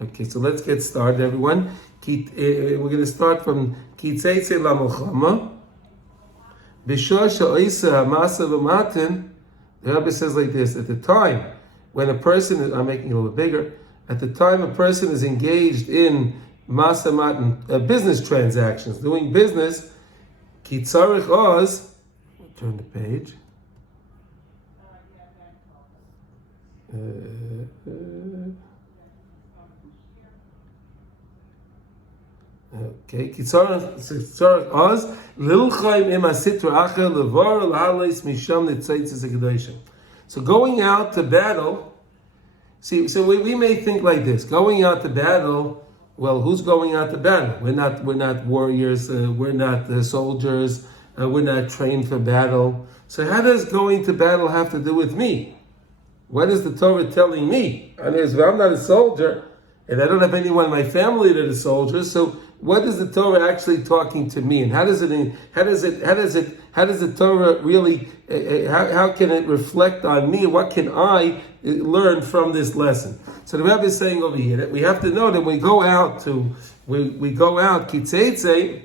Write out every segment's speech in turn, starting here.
Okay, so let's get started, everyone. We're going to start from Kitzeitze Lamolchama. B'shor she'oisa ha'masa v'matin, the Rebbe says like this, at the time when a person is, I'm making it a little bigger, at the time a person is engaged in masa matin, business transactions, doing business, kitzarich oz, turn the page. Okay, Kitzarich Oz, Lilchaim Im HaSitra Acher Levar L'Halais Misham Nitzaitzes HaKadoshim. So going out to battle, so we may think like this, going out to battle, well, who's going out to battle? We're not warriors, we're not soldiers, we're not trained for battle. So how does going to battle have to do with me? What is the Torah telling me? I'm not a soldier, and I don't have anyone in my family that is soldiers. So what is the Torah actually talking to me? And how does the Torah really? How can it reflect on me? What can I learn from this lesson? So the Rebbe is saying over here that we have to know that we go out kitzeitze.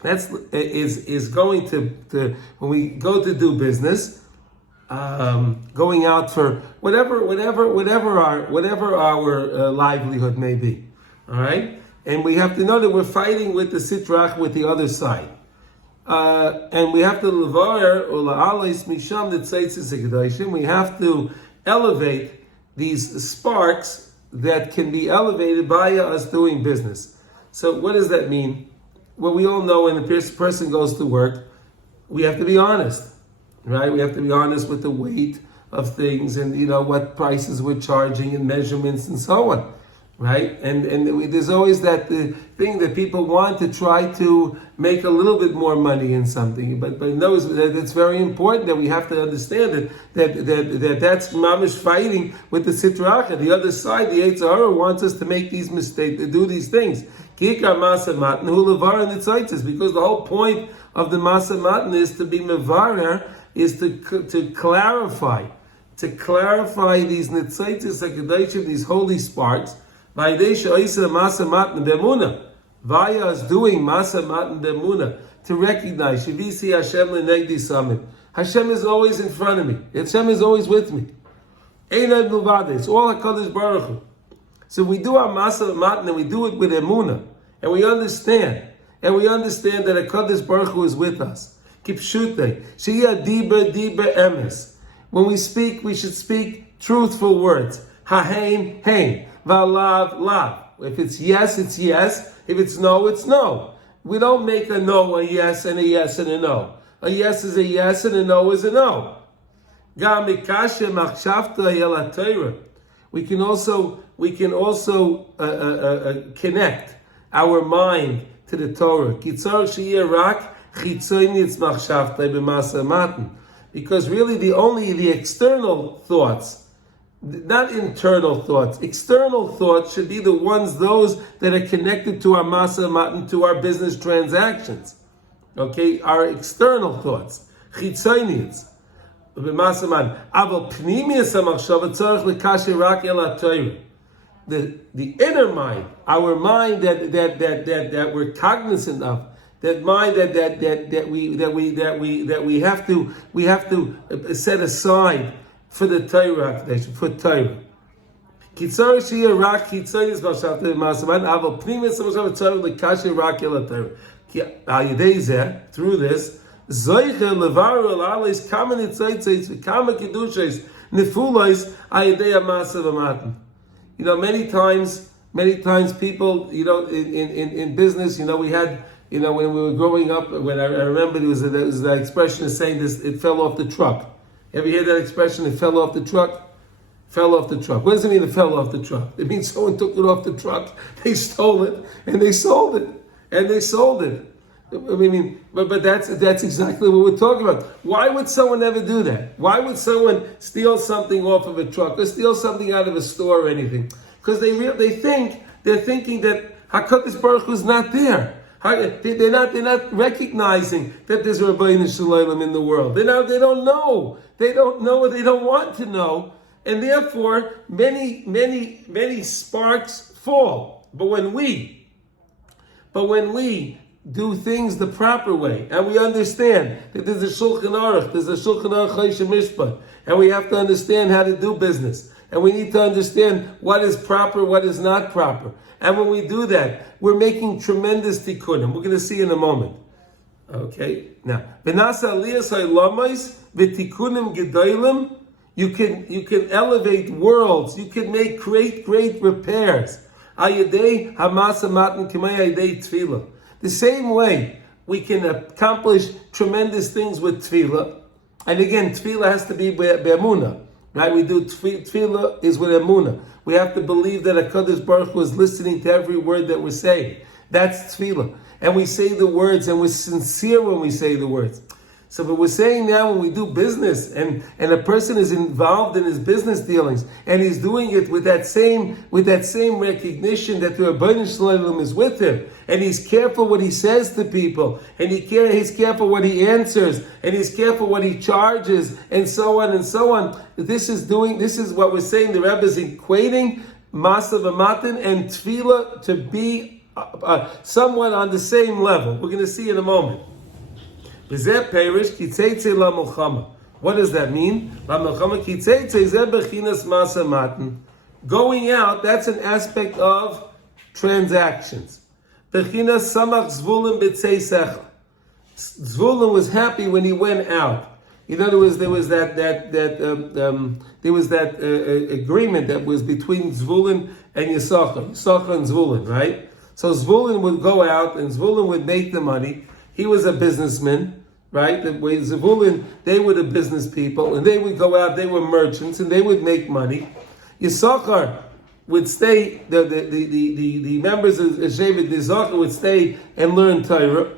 That's is going to when we go to do business. Going out for whatever our livelihood may be, all right, and we have to know that we're fighting with the sitrach, with the other side, and we have to levar or la'alais misham nitzaitzes HaKadoshim. We have to elevate these sparks that can be elevated by us doing business. So what does that mean? Well, we all know when a person goes to work, we have to be honest. Right, we have to be honest with the weight of things, and what prices we're charging, and measurements, and so on. Right, and there's always that thing that people want to try to make a little bit more money in something, but knows that it's very important that we have to understand that's mamish fighting with the sitracha. The other side, the Yetzer Hara, wants us to make these mistakes, to do these things. Kikar masa matan hu levar nitzaitzes, because the whole point of the masa matan is to be mevarer, is to clarify these nitzaitzes HaKadoshim, these holy sparks. Vaya is doing masa matan b'emunah, to recognize Shavisi Hashem l'negdi samim. Hashem is always in front of me. Hashem is always with me. Einad milvada. It's all HaKadosh Baruch Hu. So we do our masa matan, and we do it with emunah, and we understand that HaKadosh Baruch Hu is with us. Kipshute, Shia diba emes. When we speak, we should speak truthful words. Hain, hain. Valav, lav. If it's yes, it's yes. If it's no, it's no. We don't make a no a yes and a yes and a no. A yes is a yes and a no is a no. We can also connect our mind to the Torah. Kitzar sheyeh rak. Because really the external thoughts, not internal thoughts, external thoughts should be the ones, those that are connected to our masa matan, to our business transactions. Okay, our external thoughts, chitzonius. The inner mind, our mind that we're cognizant of, that mind that we have to set aside for the Torah, for Torah. Kitzar sheyeh rak chitzonius b'shavtei b'masaman aval pnimis b'shavtei Torah l'kasher rak el Torah. Al yedei zeh, through this, zoiche levaru al aleis kama nitzaitzes v'kama kedushes nefulos al yedei hamasa v'matan. Many times people, in business, we had. When we were growing up, when I remember there was the expression of saying this, it fell off the truck. Ever hear that expression, it fell off the truck? Fell off the truck. What does it mean it fell off the truck? It means someone took it off the truck, they stole it, and they sold it. And they sold it. But that's exactly what we're talking about. Why would someone ever do that? Why would someone steal something off of a truck or steal something out of a store or anything? Because they're thinking that HaKadosh Baruch Hu is not there. They're not recognizing that there's Rabbeinu Shalom in the world. They don't know. They don't know, or they don't want to know, and therefore many sparks fall. But when we do things the proper way, and we understand that there's a Shulchan Aruch Choshen Mishpat, and we have to understand how to do business, and we need to understand what is proper, what is not proper. And when we do that, we're making tremendous tikkunim. We're going to see in a moment. Okay, now, v'nasa aliyas ha'olamos v'tikkunim gedolim. You can elevate worlds. You can make great repairs. Ayadei hamasa matan k'may ayadei tefillah. The same way we can accomplish tremendous things with tefillah. And again, tefillah has to be be'emunah. Right? We do tefillah is with emunah. We have to believe that HaKadosh Baruch Hu is listening to every word that we're saying. That's tefillah. And we say the words, and we're sincere when we say the words. So what we're saying now, when we do business, and a person is involved in his business dealings, and he's doing it with that same recognition that the Rebbi Nachman is with him, and he's careful what he says to people, and he's careful what he answers, and he's careful what he charges, and so on and so on. This is what we're saying. The Rebbe is equating Masav Matan and Tefillah to be somewhat on the same level. We're going to see in a moment. What does that mean? Going out, that's an aspect of transactions. Zvulun was happy when he went out. In other words, there was that agreement that was between Zvulun and Yisachar and Zvulun, right? So Zvulun would go out and Zvulun would make the money. He was a businessman, right? The way Zvulun, they were the business people, and they would go out, they were merchants, and they would make money. Yisachar would stay, the members of Shevet Yisachar would stay and learn Torah,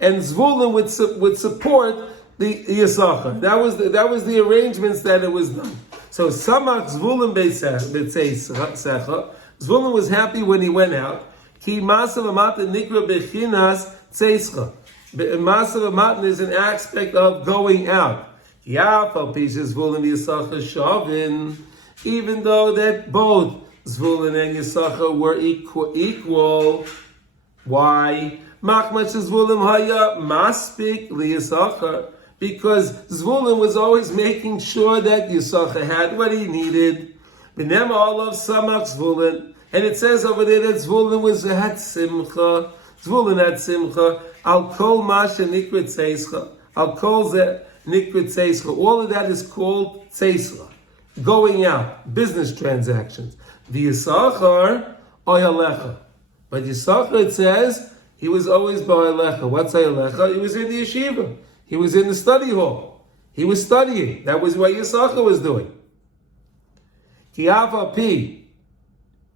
and Zvulun would support the Yisachar. That was the arrangements that it was done. So Samach Zvulun B'Tzeischa, Zvulun was happy when he went out. Ki Masav Matan Nikra Bechinas Tzeischa. Masav Matan is an aspect of going out. Even though that both Zvulun and Yisachar were equal. Why? Because Zvulun was always making sure that Yisachar had what he needed. All of Samach Zvulun. And it says over there that Zvulun had simcha. Zvulun had simcha. Al kol masha nikrit tzeischa. Al kol ze nikrit tzeischa. All of that is called tzeischa. Going out. Business transactions. The Yisachar, oyalecha. But Yisachar, it says, he was always ba'alecha. What's oyalecha? He was in the yeshiva. He was in the study hall. He was studying. That was what Yisachar was doing. Ki afa pi.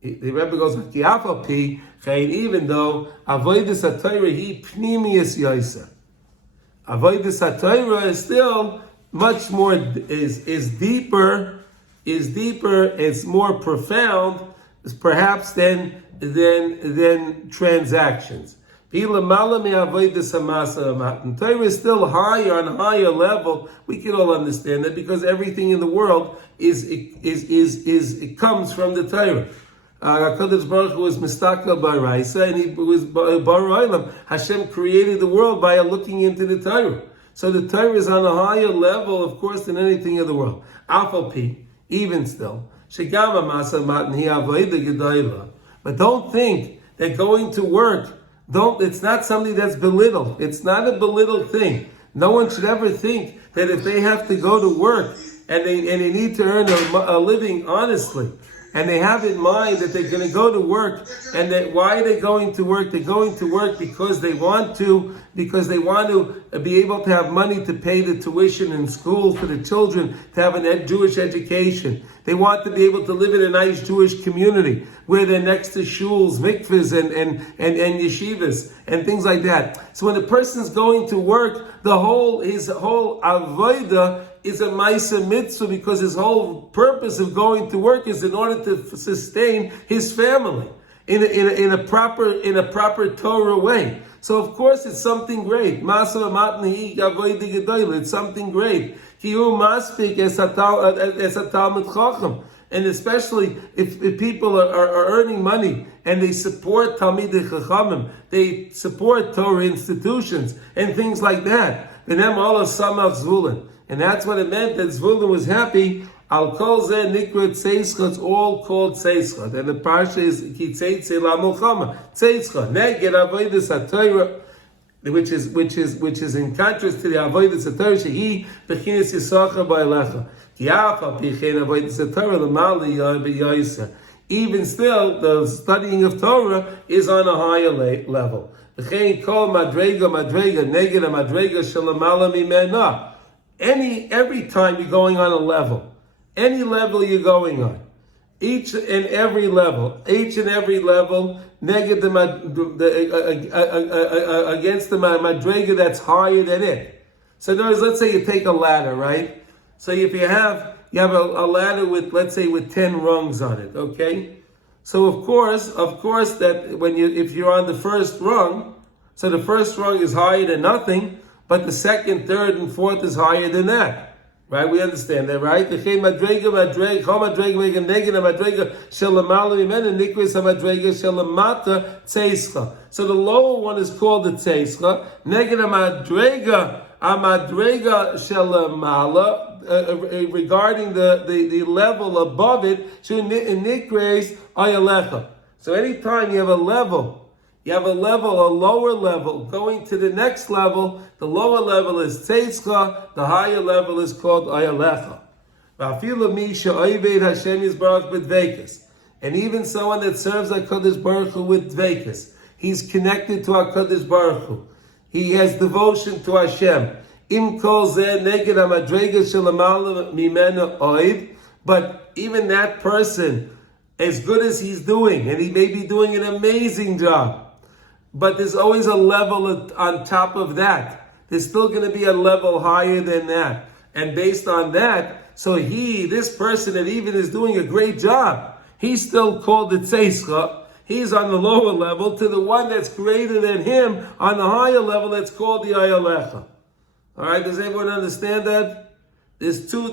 The Rebbe goes, Ki afa pi. Even though avodas haTorah he pnimius yaisa, avodas haTorah is still much more is deeper, it's more profound, perhaps than transactions. Torah is still higher on a higher level. We can all understand that because everything in the world it comes from the Torah. HaKadosh Baruch Hu was mistaka baraisa, and he was baraylam. Hashem created the world by looking into the Torah. So the Torah is on a higher level, of course, than anything in the world. Afal even still. Shegama masa matan hi avodah gedola. But don't think that going to work, it's not something that's belittled. It's not a belittled thing. No one should ever think that if they have to go to work and they need to earn a living honestly, and they have in mind that they're going to go to work, and that why are they going to work? They're going to work because they want to be able to have money to pay the tuition in school for the children, to have a Jewish education. They want to be able to live in a nice Jewish community where they're next to shuls, mikvahs, and yeshivas, and things like that. So when a person's going to work, his whole avodah is a Maisa Mitzvah, because his whole purpose of going to work is in order to sustain his family in a proper Torah way. So of course it's something great. It's something great. And especially if people are earning money and they support Talmidei Chachamim, they support Torah institutions and things like that. And them all are Samav Zvulun. And that's what it meant that Zvulun was happy. Al kol zeh nikra tzeischa, it's all called tzeischa. And the parsha is ki tzeitze la mulchama. Tzeischa, neged avodas haTorah, which is in contrast to the avodas haTorah, shehi bechinas Yisachar ba'elecha. Ki af al pi chen avodas haTorah l'mali b'yoysa. Even still, the studying of Torah is on a higher level. V'chein kol madrega neged madrega shelamala mimena. Every time you're going on a level, any level you're going on, each and every level, negative against the madrega that's higher than it. So in other words, let's say you take a ladder, right? So if you have a ladder with, let's say, with 10 rungs on it, okay? So of course that if you're on the first rung, so the first rung is higher than nothing, but the second, third, and fourth is higher than that. Right? We understand that, right? So the lower one is called the tzeischa. Regarding the level above it, so anytime you have a lower level, going to the next level, the lower level is tzeischa, the higher level is called ayalecha. And even someone that serves HaKadosh Baruch Hu with dveikus, he's connected to HaKadosh Baruch Hu. He has devotion to Hashem. But even that person, as good as he's doing, and he may be doing an amazing job, but there's always a level on top of that. There's still going to be a level higher than that. And based on that, so this person that even is doing a great job, he's still called the tzeischa. He's on the lower level to the one that's greater than him on the higher level that's called the ayalecha. All right, does everyone understand that? There's two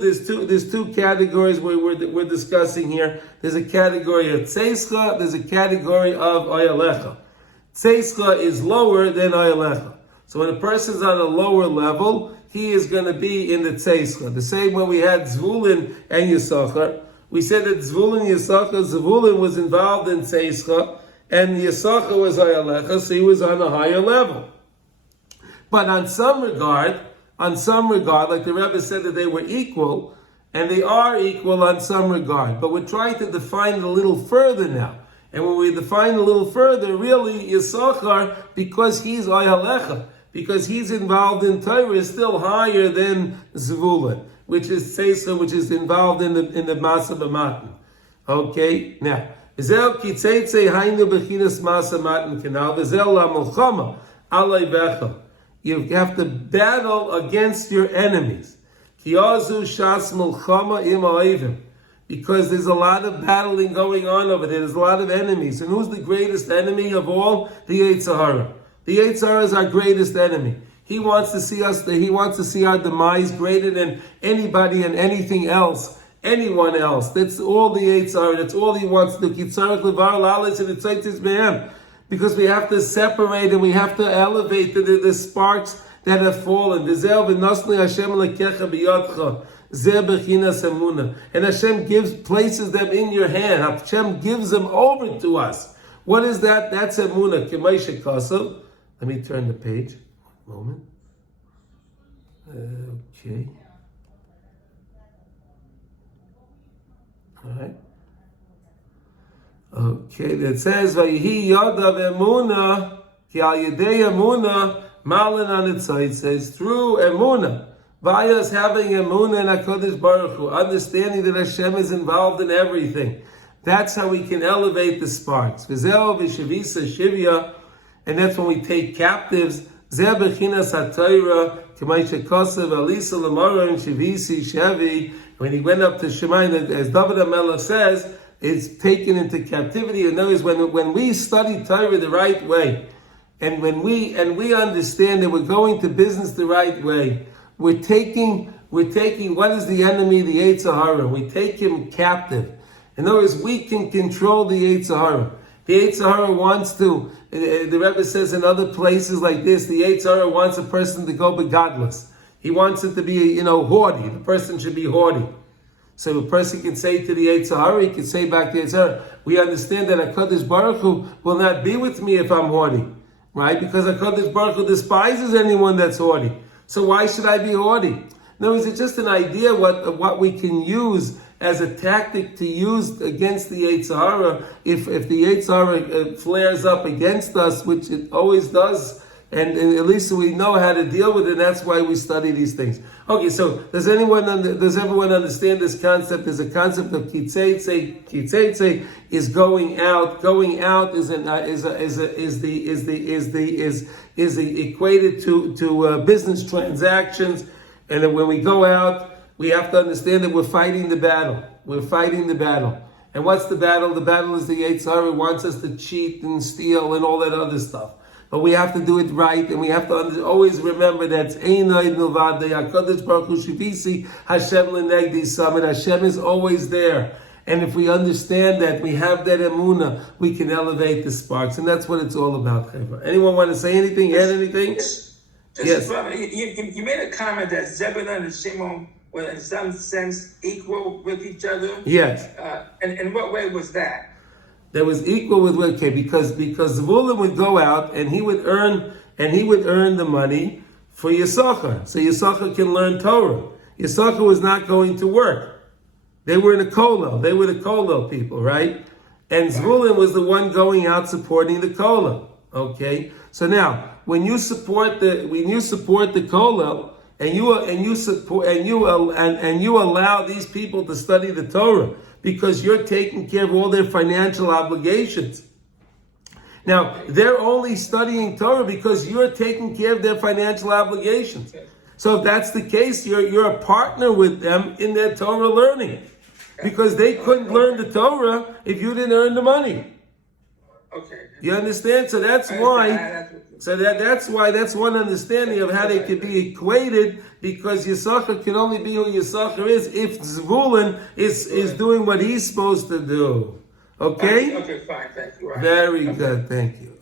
categories we're discussing here. There's a category of tzeischa, there's a category of ayalecha. Tzeischa is lower than ayalecha. So when a person's on a lower level, he is going to be in the tzeischa. The same way we had Zvulun and Yisachar. We said that Zvulun was involved in tzeischa, and Yisachar was ayalecha, so he was on a higher level. But on some regard, like the Rebbe said that they were equal, and they are equal on some regard. But we're trying to define it a little further now. And when we define a little further, really, Yisachar, because he's ayalecha, because he's involved in Torah, is still higher than Zvulun, which is tzeischa, which is involved in the Masa B'matan. Okay, now, Zel kitzeitze hainu bechinas Masa Matan Kanal, Zel la mulchama alei bechel. You have to battle against your enemies. Kiyazu shas mulchama im ha'ivim. Because there's a lot of battling going on over there. There's a lot of enemies. And who's the greatest enemy of all? The Yetzer Hara. The Yetzer Hara is our greatest enemy. He wants to see our demise greater than anybody and anything else, anyone else. That's all the Yetzer Hara. That's all he wants to do. Because we have to separate and we have to elevate the sparks that have fallen. And Hashem places them in your hand. Hashem gives them over to us. What is that? That's emunah. Let me turn the page. Moment. Okay. All right. Okay, that says, "Vayihi yadav emuna ki al yedei emuna malin anitzai." It says through emuna, by us having emuna in HaKadosh Baruch Hu, understanding that Hashem is involved in everything. That's how we can elevate the sparks. V'zeh v'shavisa shivya, and that's when we take captives. Zeh bechinas haTorah k'may shekosav alisa l'mara and shivisi shevi. When he went up to Shemayim, as David HaMelech says, it's taken into captivity. In other words, when we study Torah the right way, and when we understand that we're going to business the right way, we're taking what is the enemy, the Yetzer Hara. We take him captive. In other words, we can control the Yetzer Hara. The Yetzer Hara wants to, the Rebbe says in other places like this, the Yetzer Hara wants a person to go begodless. He wants it to be, haughty. The person should be haughty. So a person can say to the Yetzer Hara, he can say back to the Yetzer Hara, we understand that HaKadosh Baruch Hu will not be with me if I'm haughty. Right? Because HaKadosh Baruch Hu despises anyone that's haughty. So why should I be haughty? In other words, it's just an idea of what we can use as a tactic to use against the Yetzer Hara if the Yetzer Hara flares up against us, which it always does, and at least we know how to deal with it, and that's why we study these things. Okay, so does everyone understand this concept? There's a concept of kitzeitze. Kitzeitze is going out. Going out is equated to business transactions, and then when we go out, we have to understand that we're fighting the battle. We're fighting the battle. And what's the battle? The battle is the Yetzer Hara wants us to cheat and steal and all that other stuff. But we have to do it right, and we have to always remember that HaKadosh Baruch Hu Shivisi Hashem L'negdi Samid. Hashem is always there. And if we understand that, we have that emunah, we can elevate the sparks. And that's what it's all about. Anyone want to say anything, add anything? Yes. You made a comment that Zebulun and Shimon were in some sense equal with each other. Yes. And in what way was that? That was equal with because Zvulun would go out and he would earn the money for Yisachar. So Yisachar can learn Torah. Yisachar was not going to work. They were in a colo. They were the colo people, right? And Zvulun was the one going out supporting the colo. Okay. So now, when you support the colo and you allow these people to study the Torah because you're taking care of all their financial obligations. Now, they're only studying Torah because you're taking care of their financial obligations. So if that's the case, you're a partner with them in their Torah learning. Because they couldn't learn the Torah if you didn't earn the money. Okay. You understand? So that's why. That's one understanding of how they could be equated, because Yisachar can only be who Yisachar is if Zvulun is doing what he's supposed to do. Okay? Okay, fine. Thank you. Right. Very good. Thank you.